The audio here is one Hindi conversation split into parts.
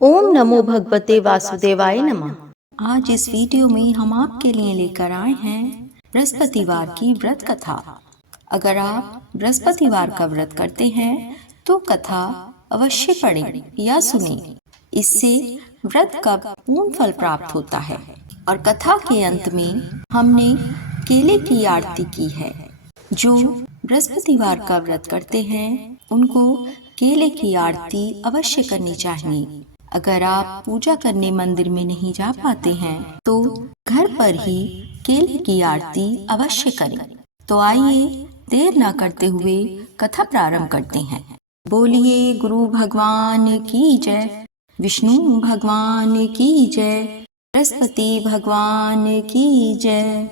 ओम नमो भगवते वासुदेवाय नमः। आज इस वीडियो में हम आपके लिए लेकर आए हैं बृहस्पतिवार की व्रत कथा। अगर आप बृहस्पतिवार का व्रत करते हैं तो कथा अवश्य पढ़ें या सुनें। इससे व्रत का पूर्ण फल प्राप्त होता है। और कथा के अंत में हमने केले की आरती की है। जो बृहस्पतिवार का व्रत करते हैं उनको केले की आरती अवश्य करनी चाहिए। अगर आप पूजा करने मंदिर में नहीं जा पाते हैं तो घर पर ही केले की आरती अवश्य करें। तो आइए देर न करते हुए कथा प्रारंभ करते हैं। बोलिए गुरु भगवान की जय, विष्णु भगवान की जय, बृहस्पति भगवान की जय।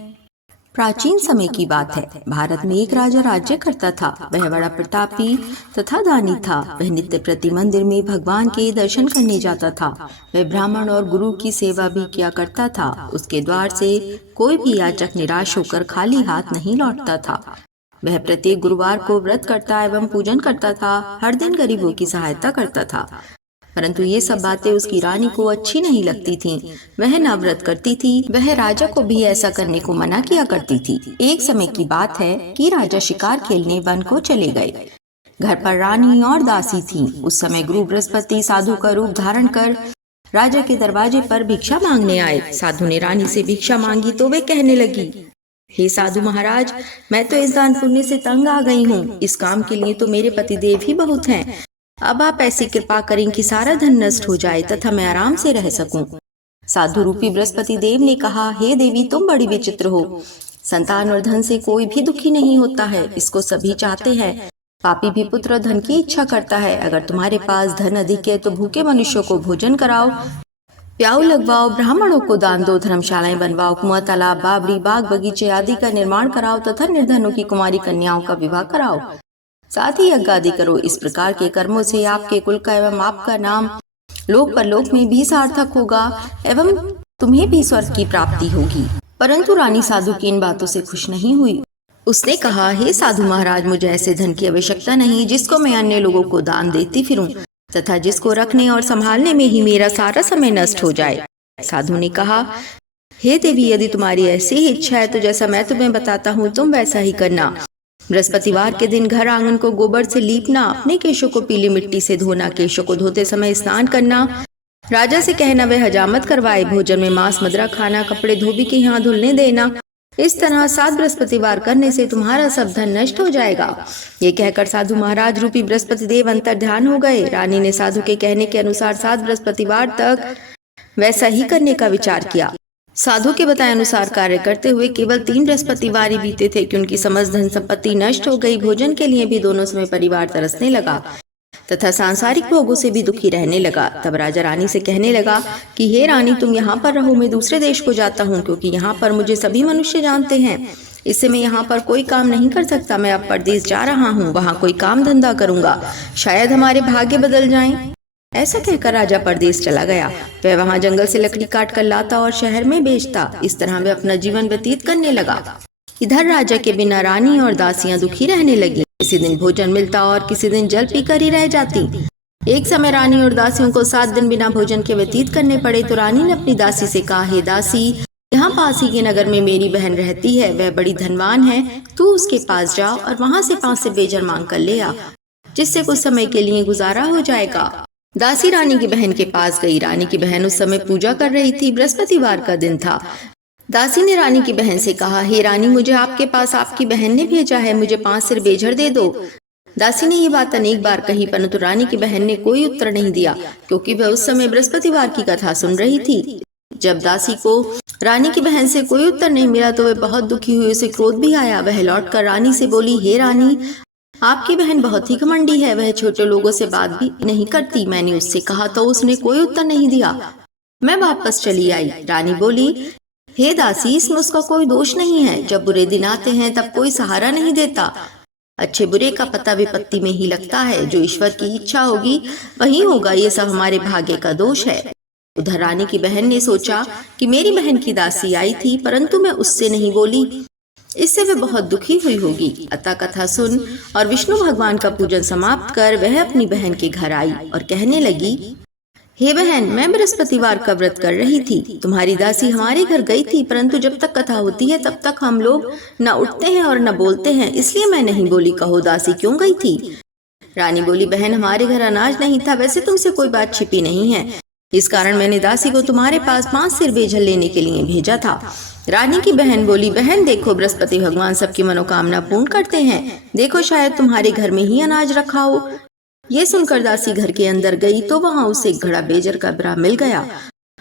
प्राचीन समय की बात है। भारत में एक राजा राज्य करता था। वह बड़ा प्रतापी तथा दानी था। वह नित्य प्रति मंदिर में भगवान के दर्शन करने जाता था। वह ब्राह्मण और गुरु की सेवा भी किया करता था। उसके द्वार से कोई भी याचक निराश होकर खाली हाथ नहीं लौटता था। वह प्रत्येक गुरुवार को व्रत करता एवं पूजन करता था। हर दिन गरीबों की सहायता करता था। परंतु ये सब बातें उसकी रानी को अच्छी नहीं लगती थीं। वह ना व्रत करती थी, वह राजा को भी ऐसा करने को मना किया करती थी। एक समय की बात है कि राजा शिकार खेलने वन को चले गए। घर पर रानी और दासी थीं। उस समय गुरु बृहस्पति साधु का रूप धारण कर राजा के दरवाजे पर भिक्षा मांगने आए। साधु ने रानी से भिक्षा मांगी तो वे कहने लगी, हे साधु महाराज, मैं तो इस दान पुण्य से तंग आ गई हूँ। इस काम के लिए तो मेरे पतिदेव ही बहुत हैं। अब आप ऐसी कृपा करें कि सारा धन नष्ट हो जाए तथा मैं आराम से रह सकूं। साधु रूपी बृहस्पति देव ने कहा, हे देवी, तुम बड़ी विचित्र हो। संतान और धन से कोई भी दुखी नहीं होता है, इसको सभी चाहते हैं। पापी भी पुत्र और धन की इच्छा करता है। अगर तुम्हारे पास धन अधिक है तो भूखे मनुष्यों को भोजन कराओ, प्याऊ लगवाओ, ब्राह्मणों को दान दो, धर्मशालाएं बनवाओ, कुआं, तालाब, बावड़ी, बाग बगीचे आदि का निर्माण कराओ तथा निर्धनों की कुमारी कन्याओं का विवाह कराओ। साथ ही यज्ञ आदि करो। इस प्रकार के कर्मों से आपके कुल का एवं आपका नाम लोक परलोक में भी सार्थक होगा एवं तुम्हें भी स्वर्ग की प्राप्ति होगी। परंतु रानी साधु की इन बातों से खुश नहीं हुई। उसने कहा, हे साधु महाराज, मुझे ऐसे धन की आवश्यकता नहीं जिसको मैं अन्य लोगों को दान देती फिरूं तथा जिसको रखने और संभालने में ही मेरा सारा समय नष्ट हो जाए। साधु ने कहा, हे देवी, यदि तुम्हारी ऐसी ही इच्छा है तो जैसा मैं तुम्हें बताता हूँ तुम वैसा ही करना। बृहस्पतिवार के दिन घर आंगन को गोबर से लीपना, अपने केशों को पीली मिट्टी से धोना, केशों को धोते समय स्नान करना, राजा से कहना वह हजामत करवाए, भोजन में मांस मदिरा खाना, कपड़े धोबी के यहाँ धुलने देना। इस तरह 7 बृहस्पतिवार करने से तुम्हारा सब धन नष्ट हो जाएगा। ये कहकर साधु महाराज रूपी बृहस्पति देव अंतर ध्यान हो गए। रानी ने साधु के कहने के अनुसार 7 बृहस्पतिवार तक वैसा ही करने का विचार किया। साधु के बताए अनुसार कार्य करते हुए केवल 3 बृहस्पतिवार ही बीते थे कि उनकी समस्त धन संपत्ति नष्ट हो गई। भोजन के लिए भी दोनों समय परिवार तरसने लगा तथा सांसारिक भोगों से भी दुखी रहने लगा। तब राजा रानी से कहने लगा कि हे रानी, तुम यहाँ पर रहो, मैं दूसरे देश को जाता हूँ, क्योंकि यहाँ पर मुझे सभी मनुष्य जानते हैं। इससे मैं यहाँ पर कोई काम नहीं कर सकता। मैं अब परदेश जा रहा हूँ, वहाँ कोई काम धंधा करूंगा, शायद हमारे भाग्य बदल जाएं। ऐसा कहकर राजा परदेश चला गया। वह वहां जंगल से लकड़ी काट कर लाता और शहर में बेचता। इस तरह वह अपना जीवन व्यतीत करने लगा। इधर राजा के बिना रानी और दासियां दुखी रहने लगी। किसी दिन भोजन मिलता और किसी दिन जल पीकर ही रह जाती। एक समय रानी और दासियों को 7 दिन बिना भोजन के व्यतीत करने पड़े तो रानी ने अपनी दासी से कहा, हे दासी, यहाँ पास ही के नगर में मेरी बहन रहती है, वह बड़ी धनवान है। तू उसके पास जा और वहां से 5 से बेजर मांग कर ले आ, जिससे कुछ समय के लिए गुजारा हो जाएगा। दासी रानी की बहन के पास गई। रानी की बहन उस समय पूजा कर रही थी। बृहस्पतिवार का दिन था। दासी ने रानी की बहन से कहा, हे रानी, मुझे आपके पास आपकी बहन ने भेजा है, मुझे 5 सिर बेजर दे दो। दासी ने ये बात अनेक बार कही, परंतु रानी की बहन ने कोई उत्तर नहीं दिया, क्योंकि वह उस समय बृहस्पतिवार की कथा सुन रही थी। जब दासी को रानी की बहन से कोई उत्तर नहीं मिला तो वह बहुत दुखी हुई। उसे क्रोध भी आया। वह लौटकर रानी से बोली, हे रानी, आपकी बहन बहुत ही घमंडी है, वह छोटे लोगों से बात भी नहीं करती। मैंने उससे कहा तो उसने कोई उत्तर नहीं दिया। मैं वापस चली आई। रानी बोली, हे दासी, इसमें उसका कोई दोष नहीं है। जब बुरे दिन आते हैं तब कोई सहारा नहीं देता। अच्छे बुरे का पता विपत्ति में ही लगता है। जो ईश्वर की इच्छा होगी वही होगा। ये सब हमारे भाग्य का दोष है। उधर रानी की बहन ने सोचा कि मेरी बहन की दासी आई थी, परंतु मैं उससे नहीं बोली, इससे वह बहुत दुखी हुई होगी। अतः कथा सुन और विष्णु भगवान का पूजन समाप्त कर वह अपनी बहन के घर आई और कहने लगी, हे बहन, मैं बृहस्पतिवार का व्रत कर रही थी। तुम्हारी दासी हमारे घर गई थी, परंतु जब तक कथा होती है तब तक हम लोग न उठते हैं और न बोलते हैं, इसलिए मैं नहीं बोली। कहो दासी क्यों गई थी? रानी बोली, बहन हमारे घर अनाज नहीं था। वैसे तुमसे कोई बात छिपी नहीं है, इस कारण मैंने दासी को तुम्हारे पास 5 सिर बेजल लेने के लिए भेजा था। रानी की बहन बोली, बहन देखो, बृहस्पति भगवान सबकी मनोकामना पूर्ण करते हैं। देखो शायद तुम्हारे घर में ही अनाज रखा हो। ये सुनकर दासी घर के अंदर गई तो वहां उसे एक घड़ा बेजर का बरा मिल गया।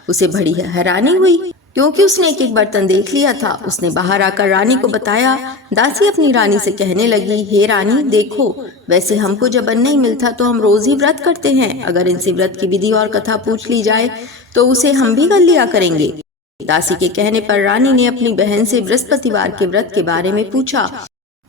उसे बड़ी हैरानी हुई क्योंकि उसने एक एक बर्तन देख लिया था। उसने बाहर आकर रानी को बताया। दासी अपनी रानी से कहने लगी, हे रानी देखो, वैसे हमको जब अन्न नहीं मिलता तो हम रोज ही व्रत करते हैं। अगर इनसे व्रत की विधि और कथा पूछ ली जाए तो उसे हम भी कर लिया करेंगे। दासी के कहने पर रानी ने अपनी बहन से बृहस्पतिवार के व्रत के बारे में पूछा।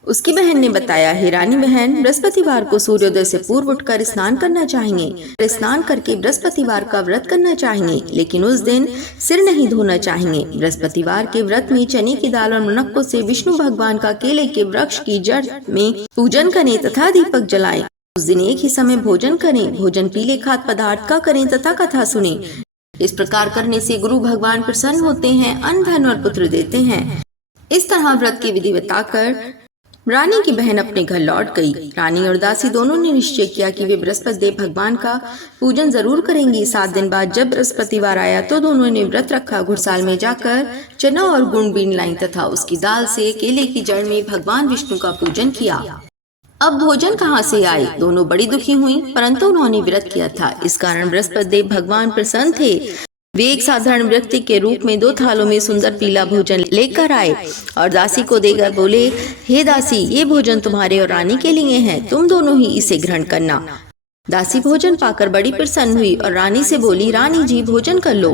उसकी बहन ने बताया, हे रानी बहन, बृहस्पतिवार को सूर्योदय से पूर्व उठकर स्नान करना चाहिए। स्नान करके बृहस्पतिवार का व्रत करना चाहिए, लेकिन उस दिन सिर नहीं धोना चाहिए। बृहस्पतिवार के व्रत में चने की दाल और मुनक्कों से विष्णु भगवान का केले के वृक्ष की जड़ में पूजन करें तथा दीपक जलाएं। उस दिन एक ही समय भोजन करें। भोजन पीले खाद्य पदार्थ का करें तथा कथा सुने। इस प्रकार करने से गुरु भगवान प्रसन्न होते हैं, अन्न धन और पुत्र देते हैं। इस तरह व्रत की विधि बताकर रानी की बहन अपने घर लौट गई। रानी और दासी दोनों ने निश्चय किया कि वे बृहस्पति देव भगवान का पूजन जरूर करेंगी। 7 दिन बाद जब बृहस्पतिवार आया तो दोनों ने व्रत रखा। घुड़साल में जाकर चना और गुड़ बीन लाई तथा उसकी दाल से केले की जड़ में भगवान विष्णु का पूजन किया। अब भोजन कहाँ से आए? दोनों बड़ी दुखी हुई, परंतु उन्होंने व्रत किया था, इस कारण बृहस्पति देव भगवान प्रसन्न थे। वे एक साधारण व्यक्ति के रूप में 2 थालों में सुंदर पीला भोजन लेकर आए और दासी को देकर बोले, हे दासी, ये भोजन तुम्हारे और रानी के लिए है, तुम दोनों ही इसे ग्रहण करना। दासी भोजन पाकर बड़ी प्रसन्न हुई और रानी से बोली, रानी जी भोजन कर लो।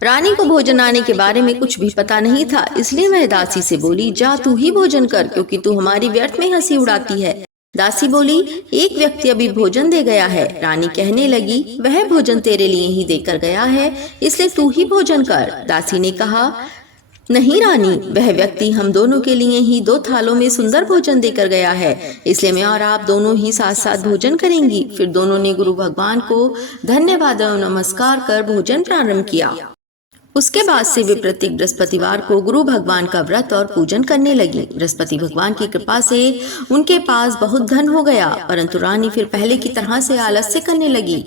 रानी को भोजन आने के बारे में कुछ भी पता नहीं था, इसलिए वह दासी से बोली, जा तू ही भोजन कर, क्योंकि तू हमारी व्यर्थ में हंसी उड़ाती है। दासी बोली, एक व्यक्ति अभी भोजन दे गया है। रानी कहने लगी, वह भोजन तेरे लिए ही देकर गया है, इसलिए तू ही भोजन कर। दासी ने कहा, नहीं रानी, वह व्यक्ति हम दोनों के लिए ही 2 थालों में सुंदर भोजन देकर गया है, इसलिए मैं और आप दोनों ही साथ साथ भोजन करेंगी। फिर दोनों ने गुरु भगवान को धन्यवाद और नमस्कार कर भोजन प्रारंभ किया। उसके बाद से वे प्रत्येक बृहस्पतिवार को गुरु भगवान का व्रत और पूजन करने लगी। बृहस्पति भगवान की कृपा से उनके पास बहुत धन हो गया, परंतु रानी फिर पहले की तरह से आलस्य करने लगी।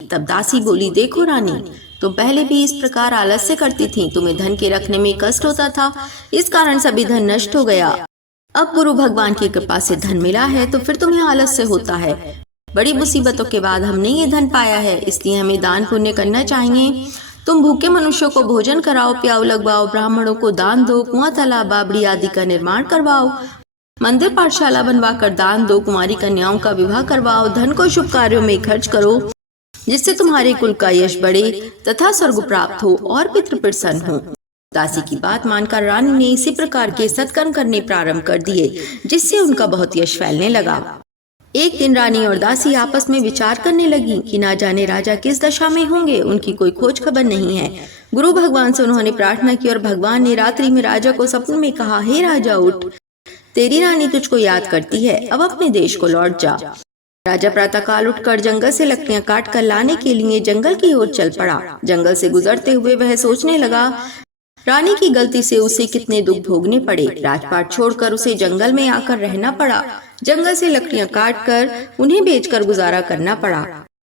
तब दासी बोली, देखो रानी, तुम पहले भी इस प्रकार आलस्य करती थी, तुम्हें धन के रखने में कष्ट होता था, इस कारण सभी धन नष्ट हो गया। अब गुरु भगवान की कृपा से धन मिला है तो फिर तुम्हें आलस्य होता है। बड़ी मुसीबतों के बाद हमने ये धन पाया है, इसलिए हमें दान पुण्य करना चाहिए। तुम भूखे मनुष्यों को भोजन कराओ, प्याऊ लगवाओ, ब्राह्मणों को दान दो, कुआं तालाब बावड़ी आदि का निर्माण करवाओ, मंदिर पाठशाला बनवाकर दान दो, कुमारी कन्याओं का विवाह करवाओ, धन को शुभ कार्यों में खर्च करो, जिससे तुम्हारे कुल का यश बढ़े तथा स्वर्ग प्राप्त हो और पितृ प्रसन्न हो। दासी की बात मानकर रानी ने इसी प्रकार के सत्कर्म करने प्रारंभ कर दिए, जिससे उनका बहुत यश फैलने लगा। एक दिन रानी और दासी आपस में विचार करने लगी कि ना जाने राजा किस दशा में होंगे, उनकी कोई खोज खबर नहीं है। गुरु भगवान से उन्होंने प्रार्थना की और भगवान ने रात्रि में राजा को सपने में कहा, हे राजा उठ, तेरी रानी तुझको याद करती है, अब अपने देश को लौट जा। राजा प्रातःकाल उठकर जंगल से लकड़ियां काट कर लाने के लिए जंगल की ओर चल पड़ा। जंगल से गुजरते हुए वह सोचने लगा, रानी की गलती से उसे कितने दुख भोगने पड़े। राजपाट छोड़कर उसे जंगल में आकर रहना पड़ा। जंगल से लकड़ियां काटकर उन्हें बेचकर गुजारा करना पड़ा।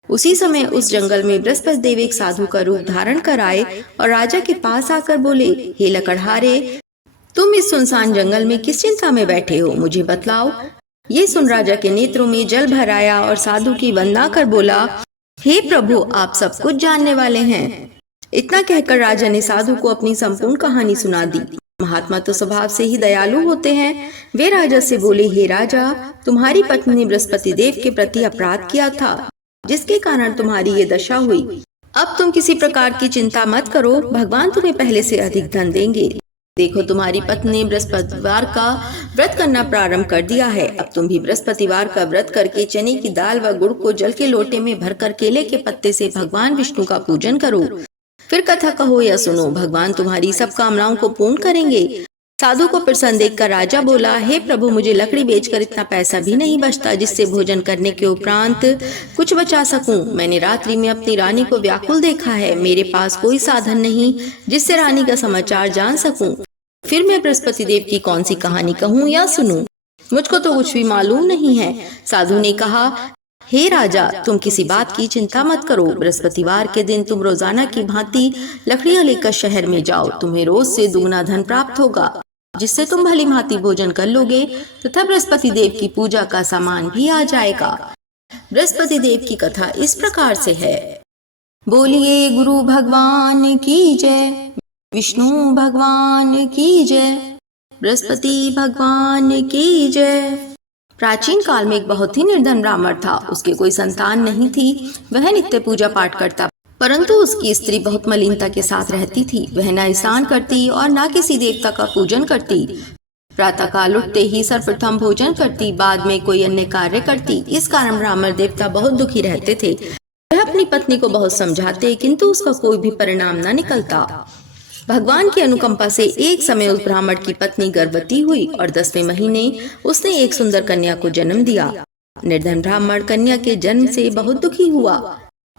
उसी समय उस जंगल में बृहस्पति देव एक साधु का रूप धारण कर आए और राजा के पास आकर बोले, हे लकड़हारे, तुम इस सुनसान जंगल में किस चिंता में बैठे हो, मुझे बतलाओ। ये सुन राजा के नेत्रों में जल भर आया और साधु की वंदना कर बोला, हे प्रभु, आप सब कुछ जानने वाले हैं। इतना कहकर राजा ने साधु को अपनी संपूर्ण कहानी सुना दी। महात्मा तो स्वभाव से ही दयालु होते हैं। वे राजा से बोले, हे राजा, तुम्हारी पत्नी ने बृहस्पति देव के प्रति अपराध किया था, जिसके कारण तुम्हारी ये दशा हुई। अब तुम किसी प्रकार की चिंता मत करो, भगवान तुम्हें पहले से अधिक धन देंगे। देखो, तुम्हारी पत्नी ने बृहस्पतिवार का व्रत करना प्रारंभ कर दिया है। अब तुम भी बृहस्पतिवार का व्रत करके चने की दाल व गुड़ को जल के लोटे में भरकर केले के पत्ते से भगवान विष्णु का पूजन करो। फिर कथा कहो या सुनो, भगवान तुम्हारी सब कामनाओं को पूर्ण करेंगे। साधु को प्रसन्न देखकर राजा बोला, हे प्रभु, मुझे लकड़ी बेचकर इतना पैसा भी नहीं बचता जिससे भोजन करने के उपरांत कुछ बचा सकूं। मैंने रात्रि में अपनी रानी को व्याकुल देखा है। मेरे पास कोई साधन नहीं जिससे रानी का समाचार जान सकूं। फिर मैं बृहस्पति देव की कौन सी कहानी कहूं या सुनूं? मुझको तो कुछ भी मालूम नहीं है। साधु ने कहा, हे राजा, तुम किसी बात की चिंता मत करो। बृहस्पतिवार के दिन तुम रोजाना की भांति लकड़ियां लेकर शहर में जाओ। तुम्हें रोज से दुगना धन प्राप्त होगा जिससे तुम भली भांति भोजन कर लोगे तथा बृहस्पति देव की पूजा का सामान भी आ जाएगा। बृहस्पति देव की कथा इस प्रकार से है। बोलिए गुरु भगवान की जय, विष्णु भगवान की जय, बृहस्पति भगवान की जय। प्राचीन काल में एक बहुत ही निर्धन ब्राह्मण था। उसके कोई संतान नहीं थी। वह नित्य पूजा पाठ करता, परंतु उसकी स्त्री बहुत मलिनता के साथ रहती थी। वह न स्नान करती और न किसी देवता का पूजन करती। प्रातःकाल उठते ही सर्वप्रथम भोजन करती, बाद में कोई अन्य कार्य करती। इस कारण ब्राह्मण देवता बहुत दुखी रहते थे। वह अपनी पत्नी को बहुत समझाते, किंतु उसका कोई भी परिणाम न निकलता। भगवान की अनुकंपा से एक समय उस ब्राह्मण की पत्नी गर्भवती हुई और 10वें महीने उसने एक सुंदर कन्या को जन्म दिया। निर्धन ब्राह्मण कन्या के जन्म से बहुत दुखी हुआ।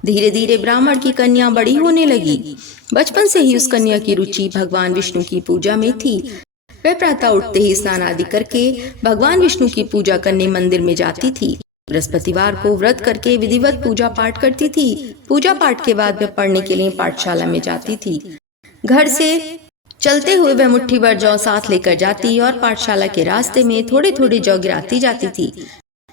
धीरे धीरे ब्राह्मण की कन्या बड़ी होने लगी। बचपन से ही उस कन्या की रुचि भगवान विष्णु की पूजा में थी। वह प्रातः उठते ही स्नान आदि करके भगवान विष्णु की पूजा करने मंदिर में जाती थी। बृहस्पतिवार को व्रत करके विधिवत पूजा पाठ करती थी। पूजा पाठ के बाद वह पढ़ने के लिए पाठशाला में जाती थी। घर से चलते हुए वह मुट्ठी भर जौ साथ लेकर जाती और पाठशाला के रास्ते में थोड़े थोड़े जौ गिराती जाती थी।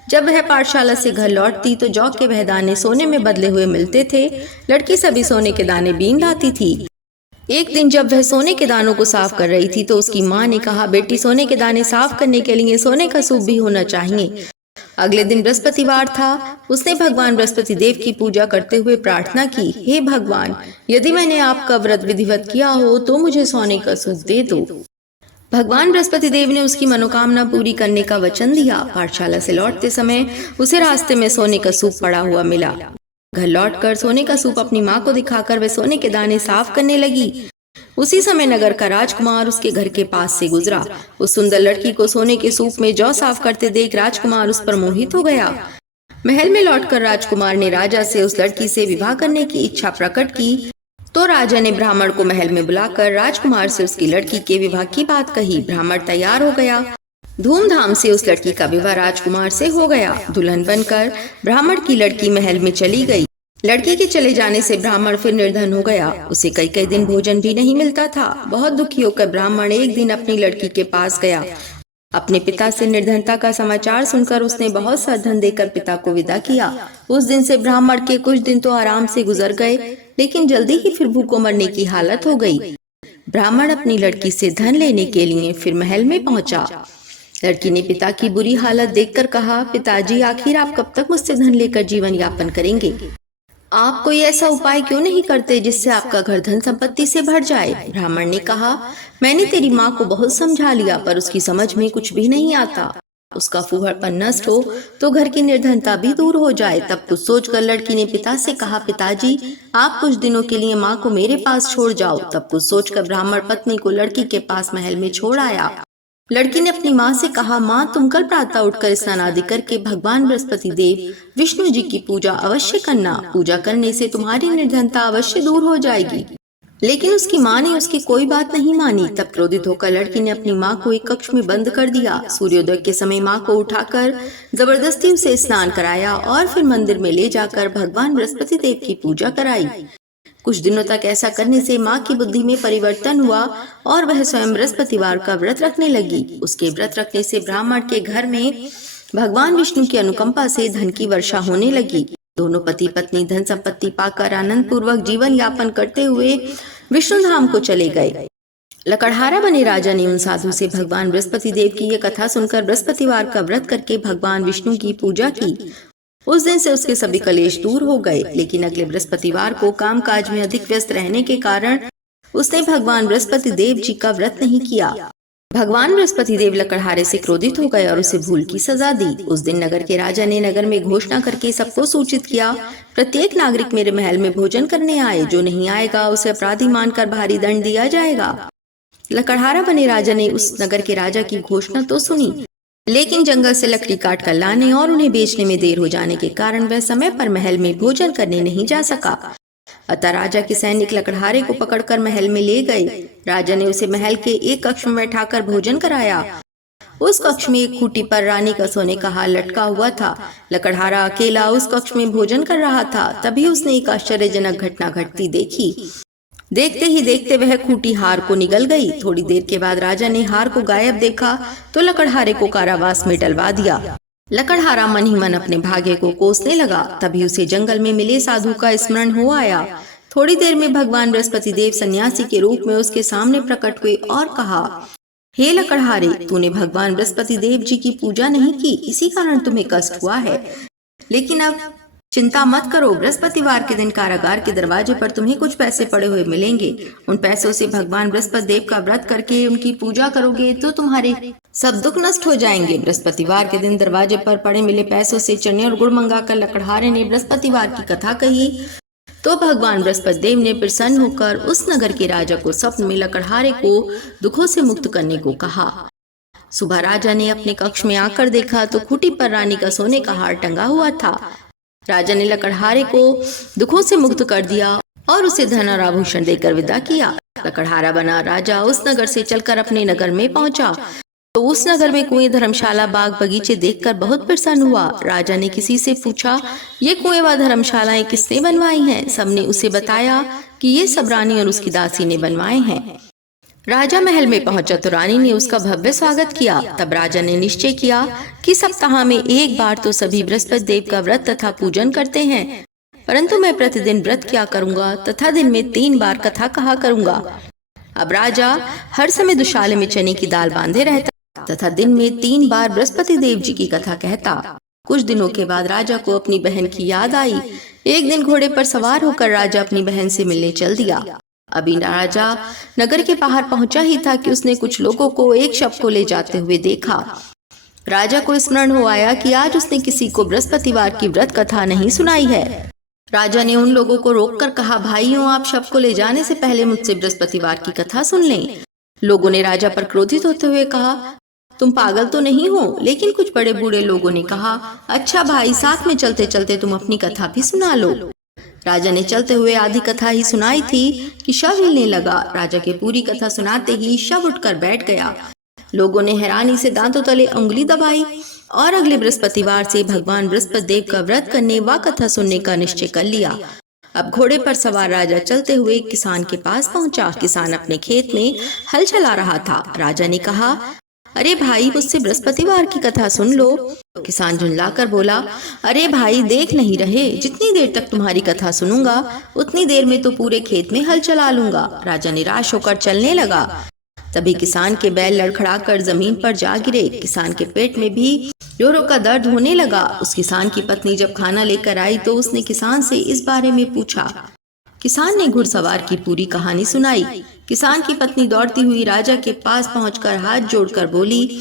जब वह पाठशाला से घर लौटती तो जौ के वह दाने सोने में बदले हुए मिलते थे। लड़की सभी सोने के दाने बीन लाती थी। एक दिन जब वह सोने के दानों को साफ कर रही थी तो उसकी माँ ने कहा, बेटी, सोने के दाने साफ करने के लिए सोने का सूप भी होना चाहिए। अगले दिन बृहस्पतिवार था। उसने भगवान बृहस्पति देव की पूजा करते हुए प्रार्थना की, हे भगवान, यदि मैंने आपका व्रत विधिवत किया हो तो मुझे सोने का सूप दे दो। भगवान बृहस्पति देव ने उसकी मनोकामना पूरी करने का वचन दिया। पाठशाला से लौटते समय उसे रास्ते में सोने का सूप पड़ा हुआ मिला। घर लौटकर सोने का सूप अपनी माँ को दिखाकर वह सोने के दाने साफ करने लगी। उसी समय नगर का राजकुमार उसके घर के पास से गुजरा। उस सुंदर लड़की को सोने के सूप में जौ साफ करते देख राजकुमार उस पर मोहित हो गया। महल में लौटकर राजकुमार ने राजा से उस लड़की से विवाह करने की इच्छा प्रकट की तो राजा ने ब्राह्मण को महल में बुलाकर राजकुमार से उसकी लड़की के विवाह की बात कही। ब्राह्मण तैयार हो गया। धूमधाम से उस लड़की का विवाह राजकुमार से हो गया। दुल्हन बनकर ब्राह्मण की लड़की महल में चली गई। लड़की के चले जाने से ब्राह्मण फिर निर्धन हो गया। उसे कई कई दिन भोजन भी नहीं मिलता था। बहुत दुखी होकर ब्राह्मण एक दिन अपनी लड़की के पास गया। अपने पिता से निर्धनता का समाचार सुनकर उसने बहुत सा धन देकर पिता को विदा किया। उस दिन से ब्राह्मण के कुछ दिन तो आराम से गुजर गए, लेकिन जल्दी ही फिर भूखों मरने की हालत हो गई। ब्राह्मण अपनी लड़की से धन लेने के लिए फिर महल में पहुंचा। लड़की ने पिता की बुरी हालत देखकर कहा, पिताजी, आखिर आप कब तक मुझसे धन लेकर जीवन यापन करेंगे? आप कोई ऐसा उपाय क्यों नहीं करते जिससे आपका घर धन संपत्ति से भर जाए? ब्राह्मण ने कहा, मैंने तेरी माँ को बहुत समझा लिया पर उसकी समझ में कुछ भी नहीं आता। उसका फूहड़पन नष्ट हो तो घर की निर्धनता भी दूर हो जाए। तब कुछ सोचकर लड़की ने पिता से कहा, पिताजी, आप कुछ दिनों के लिए माँ को मेरे पास छोड़ जाओ। तब कुछ सोचकर ब्राह्मण पत्नी को लड़की के पास महल में छोड़ आया। लड़की ने अपनी माँ से कहा, माँ, तुम कल प्रातः उठकर स्नान आदि करके भगवान बृहस्पति देव विष्णु जी की पूजा अवश्य करना। पूजा करने से तुम्हारी निर्धनता अवश्य दूर हो जाएगी। लेकिन उसकी माँ ने उसकी कोई बात नहीं मानी। तब क्रोधित होकर लड़की ने अपनी माँ को एक कक्ष में बंद कर दिया। सूर्योदय के समय माँ को उठाकर जबरदस्ती उसे स्नान कराया और फिर मंदिर में ले जाकर भगवान बृहस्पति देव की पूजा कराई। कुछ दिनों तक ऐसा करने से माँ की बुद्धि में परिवर्तन हुआ और वह स्वयं बृहस्पतिवार का व्रत रखने लगी। उसके व्रत रखने से ब्राह्मण के घर में भगवान विष्णु की अनुकंपा से धन की वर्षा होने लगी। दोनों पति पत्नी धन संपत्ति पाकर आनंद पूर्वक जीवन यापन करते हुए विष्णु धाम को चले गए। लकड़हारा बने राजा ने उन साधु से भगवान बृहस्पति देव की यह कथा सुनकर बृहस्पतिवार का व्रत करके भगवान विष्णु की पूजा की। उस दिन से उसके सभी कलेश दूर हो गए। लेकिन अगले बृहस्पतिवार को कामकाज में अधिक व्यस्त रहने के कारण उसने भगवान बृहस्पति देव जी का व्रत नहीं किया। भगवान बृहस्पति देव लकड़हारे से क्रोधित हो गए और उसे भूल की सजा दी। उस दिन नगर के राजा ने नगर में घोषणा करके सबको सूचित किया, प्रत्येक नागरिक मेरे महल में भोजन करने आए। जो नहीं आएगा उसे अपराधी मानकर भारी दंड दिया जाएगा। लकड़हारा बने राजा ने उस नगर के राजा की घोषणा तो सुनी, लेकिन जंगल से लकड़ी काट कर लाने और उन्हें बेचने में देर हो जाने के कारण वह समय पर महल में भोजन करने नहीं जा सका। अतः राजा के सैनिक लकड़हारे को पकड़कर महल में ले गए। राजा ने उसे महल के एक कक्ष में बैठाकर भोजन कराया। उस कक्ष में एक खूंटी पर रानी का सोने का हार लटका हुआ था। लकड़हारा अकेला उस कक्ष में भोजन कर रहा था। तभी उसने एक आश्चर्यजनक घटना घटती देखी। देखते ही देखते वह खूंटी हार को निगल गई। थोड़ी देर के बाद राजा ने हार को गायब देखा तो लकड़हारे को कारावास में डलवा दिया। लकड़हारा मन ही मन अपने भाग्य को कोसने लगा। तभी उसे जंगल में मिले साधु का स्मरण हो आया। थोड़ी देर में भगवान बृहस्पति देव सन्यासी के रूप में उसके सामने प्रकट हुए और कहा, हे लकड़हारे, तूने भगवान बृहस्पति देव जी की पूजा नहीं की, इसी कारण तुम्हें कष्ट हुआ है। लेकिन अब चिंता मत करो, बृहस्पतिवार के दिन कारागार के दरवाजे पर तुम्हें कुछ पैसे पड़े हुए मिलेंगे। उन पैसों से भगवान बृहस्पति देव का व्रत करके उनकी पूजा करोगे तो तुम्हारे सब दुख नष्ट हो जाएंगे। बृहस्पतिवार के दिन दरवाजे पर पड़े मिले पैसों से चने और गुड़ मंगाकर लकड़हारे ने बृहस्पतिवार की कथा कही तो भगवान बृहस्पति देव ने प्रसन्न होकर उस नगर के राजा को स्वप्न में लकड़हारे को दुखों से मुक्त करने को कहा। सुबह राजा ने अपने कक्ष में आकर देखा तो खूंटी पर रानी का सोने का हार टंगा हुआ था। राजा ने लकड़हारे को दुखों से मुक्त कर दिया और उसे धन और आभूषण देकर विदा किया। लकड़हारा बना राजा उस नगर से चलकर अपने नगर में पहुंचा तो उस नगर में कुएं, धर्मशाला, बाग बगीचे देखकर बहुत प्रसन्न हुआ। राजा ने किसी से पूछा, ये कुएं व धर्मशालाएं किसने बनवाई हैं? सबने उसे बताया कि ये सब रानी और उसकी दासी ने बनवाए हैं। राजा महल में पहुंचा तो रानी ने उसका भव्य स्वागत किया। तब राजा ने निश्चय किया कि सप्ताह में एक बार तो सभी बृहस्पति देव का व्रत तथा पूजन करते हैं, परंतु मैं प्रतिदिन व्रत क्या करूंगा तथा दिन में 3 बार कथा कहा करूंगा। अब राजा हर समय दुशाले में चने की दाल बांधे रहता तथा दिन में 3 बार बृहस्पति देव जी की कथा कहता। कुछ दिनों के बाद राजा को अपनी बहन की याद आई। एक दिन घोड़े पर सवार होकर राजा अपनी बहन से मिलने चल दिया। अभी राजा नगर के बाहर पहुंचा ही था कि उसने कुछ लोगों को एक शव को ले जाते हुए देखा। राजा को स्मरण हो आया कि आज उसने किसी को बृहस्पतिवार की व्रत कथा नहीं सुनाई है। राजा ने उन लोगों को रोककर कहा, भाइयों, आप शव को ले जाने से पहले मुझसे बृहस्पतिवार की कथा सुन लें। लोगों ने राजा पर क्रोधित होते हुए कहा, तुम पागल तो नहीं हो? लेकिन कुछ बड़े बूढ़े लोगों ने कहा, अच्छा भाई, साथ में चलते चलते तुम अपनी कथा भी सुना लो। राजा ने चलते हुए आधी कथा ही सुनाई थी कि शव हिलने लगा। राजा के पूरी कथा सुनाते ही शव उठकर बैठ गया। लोगों ने हैरानी से दांतों तले उंगली दबाई और अगले बृहस्पतिवार से भगवान बृहस्पति देव का व्रत करने व कथा सुनने का निश्चय कर लिया। अब घोड़े पर सवार राजा चलते हुए किसान के पास पहुंचा। किसान अपने खेत में हल चला रहा था। राजा ने कहा, अरे भाई, मुझसे बृहस्पतिवार की कथा सुन लो। किसान झुंझलाकर बोला, अरे भाई, देख नहीं रहे, जितनी देर तक तुम्हारी कथा सुनूंगा उतनी देर में तो पूरे खेत में हल चला लूंगा। राजा निराश होकर चलने लगा। तभी किसान के बैल लड़खड़ाकर जमीन पर जा गिरे। किसान के पेट में भी जोरों का दर्द होने लगा। उस किसान की पत्नी जब खाना लेकर आई तो उसने किसान से इस बारे में पूछा। किसान ने घुड़सवार की पूरी कहानी सुनाई। किसान की पत्नी दौड़ती हुई राजा के पास पहुंचकर हाथ जोड़कर बोली,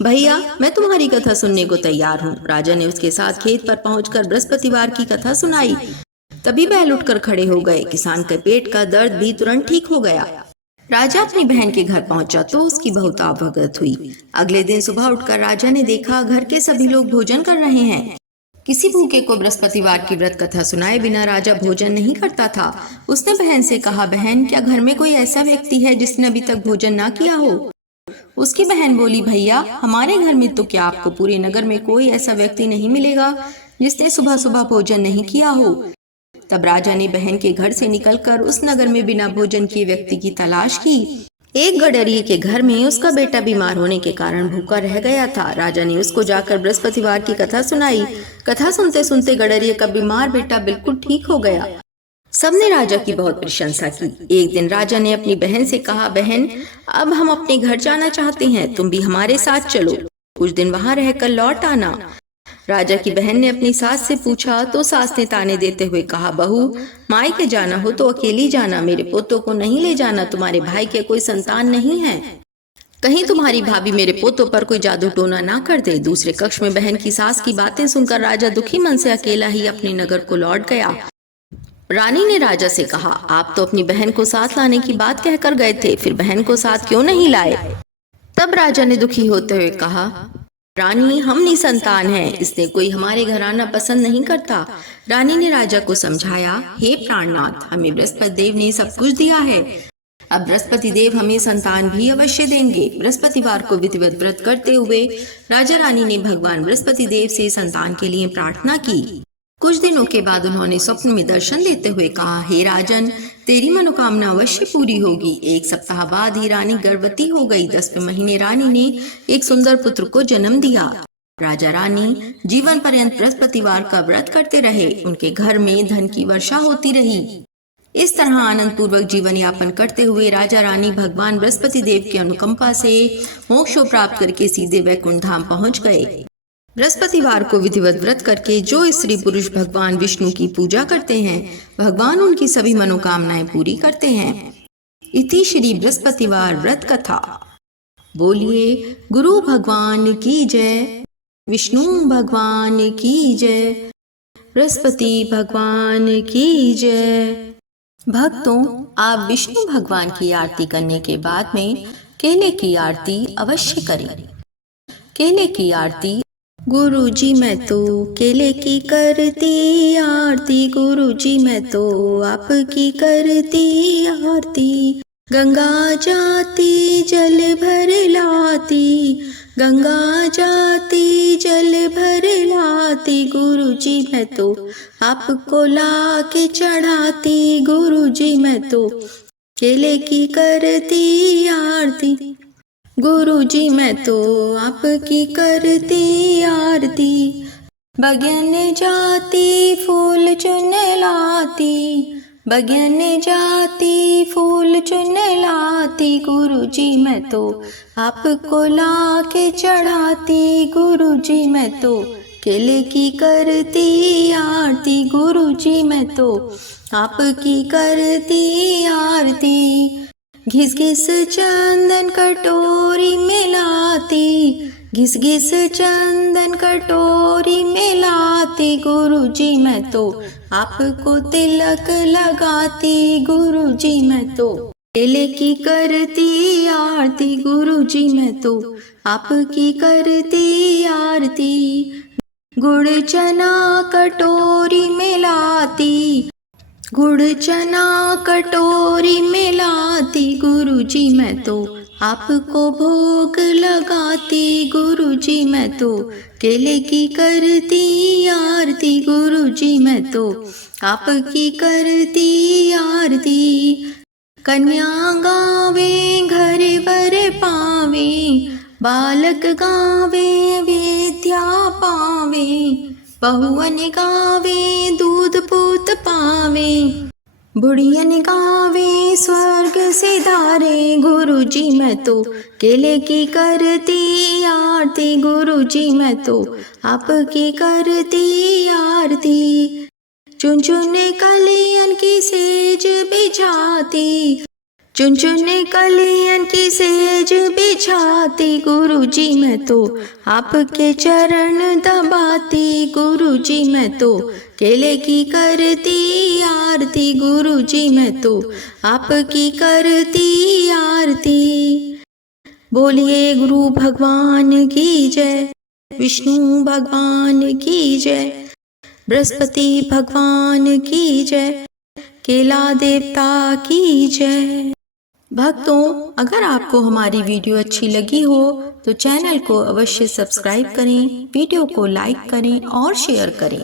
भैया, मैं तुम्हारी कथा सुनने को तैयार हूँ। राजा ने उसके साथ खेत पर पहुंचकर बृहस्पतिवार की कथा सुनाई। तभी बैल उठकर खड़े हो गए। किसान के पेट का दर्द भी तुरंत ठीक हो गया। राजा अपनी बहन के घर पहुंचा तो उसकी बहुत अवगत हुई। अगले दिन सुबह उठकर राजा ने देखा घर के सभी लोग भोजन कर रहे हैं। किसी भूखे को बृहस्पतिवार की व्रत कथा सुनाए बिना राजा भोजन नहीं करता था। उसने बहन से कहा, बहन, क्या घर में कोई ऐसा व्यक्ति है जिसने अभी तक भोजन ना किया हो? उसकी बहन बोली, भैया, हमारे घर में तो क्या आपको पूरे नगर में कोई ऐसा व्यक्ति नहीं मिलेगा जिसने सुबह सुबह भोजन नहीं किया हो। तब राजा ने बहन के घर से निकलकर उस नगर में बिना भोजन किए व्यक्ति की तलाश की। एक गडरिये के घर में उसका बेटा बीमार होने के कारण भूखा रह गया था। राजा ने उसको जाकर बृहस्पतिवार की कथा सुनाई। कथा सुनते सुनते गडरिये का बीमार बेटा बिल्कुल ठीक हो गया। सबने राजा की बहुत प्रशंसा की। एक दिन राजा ने अपनी बहन से कहा, बहन, अब हम अपने घर जाना चाहते हैं, तुम भी हमारे साथ चलो, कुछ दिन वहां रहकर लौट आना। राजा की बहन ने अपनी सास से पूछा तो सास ने ताने देते हुए कहा, बहू, मायके जाना हो तो अकेली जाना, मेरे पोतों को नहीं ले जाना, तुम्हारे भाई के कोई संतान नहीं है, कहीं तुम्हारी भाभी मेरे पोतों पर कोई जादू टोना ना कर दे। दूसरे कक्ष में बहन की सास की बातें सुनकर राजा दुखी मन से अकेला ही अपने नगर को लौट गया। रानी ने राजा से कहा, आप तो अपनी बहन को साथ लाने की बात कहकर गए थे, फिर बहन को साथ क्यों नहीं लाए? तब राजा ने दुखी होते हुए कहा, रानी हम निसंतान हैं, इसलिए कोई हमारे घर आना पसंद नहीं करता। रानी ने राजा को समझाया, हे प्राणनाथ, हमें बृहस्पति देव ने सब कुछ दिया है, अब बृहस्पति देव हमें संतान भी अवश्य देंगे। बृहस्पतिवार को विधिवत व्रत करते हुए राजा रानी ने भगवान बृहस्पति देव से संतान के लिए प्रार्थना की। कुछ दिनों के बाद उन्होंने स्वप्न में दर्शन देते हुए कहा, हे राजन, तेरी मनोकामना अवश्य पूरी होगी। एक सप्ताह बाद ही रानी गर्भवती हो गई। 10वें महीने रानी ने एक सुंदर पुत्र को जन्म दिया। राजा रानी जीवन पर्यंत बृहस्पतिवार का व्रत करते रहे। उनके घर में धन की वर्षा होती रही। इस तरह आनंद पूर्वक जीवन यापन करते हुए राजा रानी भगवान बृहस्पति देव की अनुकंपा से मोक्ष प्राप्त करके सीधे वैकुंठ धाम पहुंच गए। बृहस्पतिवार को विधिवत व्रत करके जो स्त्री पुरुष भगवान विष्णु की पूजा करते हैं, भगवान उनकी सभी मनोकामनाएं पूरी करते हैं। इति श्री बृहस्पतिवार व्रत कथा। बोलिए गुरु भगवान की जय, विष्णु भगवान की जय, बृहस्पति भगवान की जय। भक्तों, आप विष्णु भगवान की आरती करने के बाद में केले की आरती अवश्य करें। केले की आरती। गुरुजी मैं तो केले की करती आरती, गुरुजी मैं तो आपकी करती आरती। गंगा जाती जल भर लाती, गंगा जाती जल भर लाती, गुरुजी मैं तो आपको ला के चढ़ाती, गुरुजी मैं तो केले की करती आरती, गुरुजी मैं तो आपकी करती आरती। बगियन जाती फूल चुन लाती, बगियन जाती फूल चुन लाती, गुरुजी मैं तो आपको ला के चढ़ाती, गुरुजी मैं तो केले की करती आरती, गुरुजी मैं तो आपकी करती आरती। घिस घिस चंदन कटोरी मिलाती, घिस घिस चंदन कटोरी मिलाती, गुरुजी मैं तो आपको तिलक लगाती, गुरुजी मैं तो केले की करती आरती, गुरुजी मैं तो आपकी करती आरती। गुड़ चना कटोरी मिलाती, गुड़ चना कटोरी मिलाती, गुरुजी मैं तो आपको भोग लगाती, गुरुजी मैं तो केले की करती आरती, गुरुजी मैं तो आपकी करती आरती। कन्या गावे घर वर पावे, बालक गावे विद्या पावे, बहुअन गावे दूध पूत पावे, बुढ़ियन गावे स्वर्ग सिधारे, गुरुजी मैं तो केले की करती आरती, गुरुजी मैं तो आपकी करती आरती। चुन चुन कलियन की सेज बिछाती, चुन चुन कलियन की सेज बिछाती, गुरुजी मैं तो आपके चरण दबाती, गुरुजी मैं तो केले की करती आरती, गुरुजी मैं तो आपकी करती आरती। बोलिए गुरु भगवान की जय, विष्णु भगवान की जय, बृहस्पति भगवान की जय, केला देवता की जय। भक्तों, अगर आपको हमारी वीडियो अच्छी लगी हो तो चैनल को अवश्य सब्सक्राइब करें, वीडियो को लाइक करें और शेयर करें।